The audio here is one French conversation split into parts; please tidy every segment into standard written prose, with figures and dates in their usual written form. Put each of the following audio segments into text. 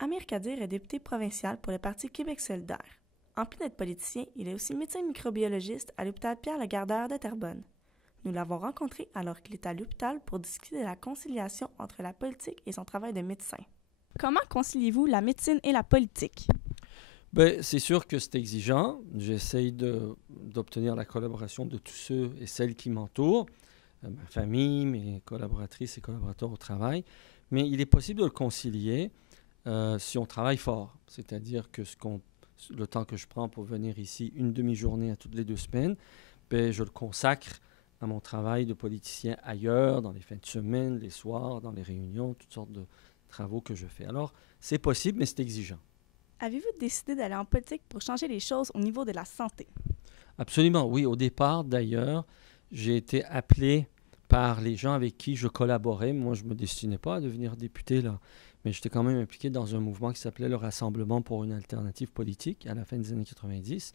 Amir Kadir est député provincial pour le Parti Québec solidaire. En plus d'être politicien, il est aussi médecin microbiologiste à l'hôpital Pierre-le-Gardeur de Terrebonne. Nous l'avons rencontré alors qu'il était à l'hôpital pour discuter de la conciliation entre la politique et son travail de médecin. Comment conciliez-vous la médecine et la politique? Ben, c'est sûr que c'est exigeant. J'essaye d'obtenir la collaboration de tous ceux et celles qui m'entourent, ma famille, mes collaboratrices et collaborateurs au travail. Mais il est possible de le concilier si on travaille fort. C'est-à-dire que le temps que je prends pour venir ici, une demi-journée à toutes les 2 semaines, ben, je le consacre à mon travail de politicien ailleurs, dans les fins de semaine, les soirs, dans les réunions, toutes sortes de travaux que je fais. Alors, c'est possible, mais c'est exigeant. Avez-vous décidé d'aller en politique pour changer les choses au niveau de la santé? Absolument, oui. Au départ, d'ailleurs, j'ai été appelé par les gens avec qui je collaborais. Moi, je ne me destinais pas à devenir député, là, mais j'étais quand même impliqué dans un mouvement qui s'appelait le Rassemblement pour une alternative politique à la fin des années 90,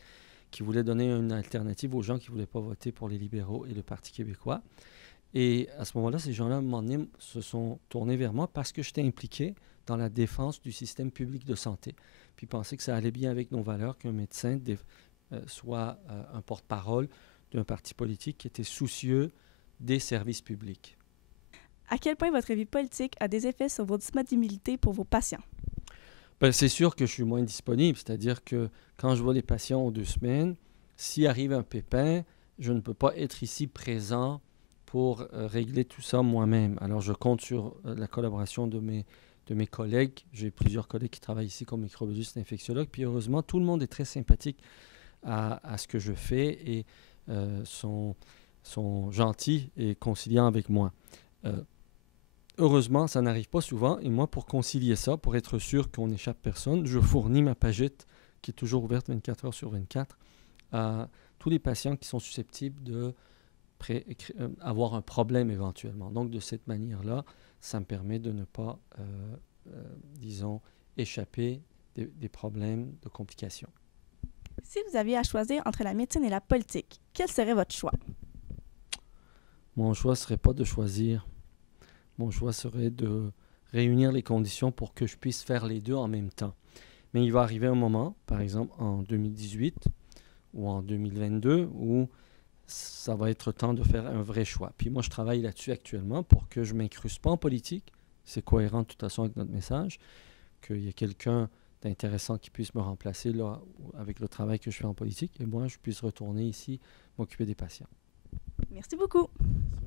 qui voulait donner une alternative aux gens qui ne voulaient pas voter pour les libéraux et le Parti québécois. Et à ce moment-là, ces gens-là, à un moment donné, se sont tournés vers moi parce que j'étais impliqué dans la défense du système public de santé. Puis ils pensaient que ça allait bien avec nos valeurs, qu'un médecin soit un porte-parole d'un parti politique qui était soucieux des services publics. À quel point votre vie politique a des effets sur vos disponibilités pour vos patients? Ben, c'est sûr que je suis moins disponible, c'est-à-dire que quand je vois les patients aux 2 semaines, s'il arrive un pépin, je ne peux pas être ici présent pour régler tout ça moi-même. Alors je compte sur la collaboration de mes collègues. J'ai plusieurs collègues qui travaillent ici comme microbiologistes et infectiologues. Puis heureusement, tout le monde est très sympathique à ce que je fais et sont gentils et conciliants avec moi. Euh, Heureusement, ça n'arrive pas souvent. Et moi, pour concilier ça, pour être sûr qu'on n'échappe personne, je fournis ma pagette qui est toujours ouverte 24 heures sur 24 à tous les patients qui sont susceptibles de avoir un problème éventuellement. Donc, de cette manière-là, ça me permet de ne pas, disons, échapper des problèmes de complications. Si vous aviez à choisir entre la médecine et la politique, quel serait votre choix? Mon choix ne serait pas de choisir. Mon choix serait de réunir les conditions pour que je puisse faire les deux en même temps. Mais il va arriver un moment, par exemple en 2018 ou en 2022, où ça va être temps de faire un vrai choix. Puis moi, je travaille là-dessus actuellement pour que je ne m'incruste pas en politique. C'est cohérent de toute façon avec notre message, qu'il y ait quelqu'un d'intéressant qui puisse me remplacer là, avec le travail que je fais en politique, et moi, je puisse retourner ici m'occuper des patients. Merci beaucoup. Merci.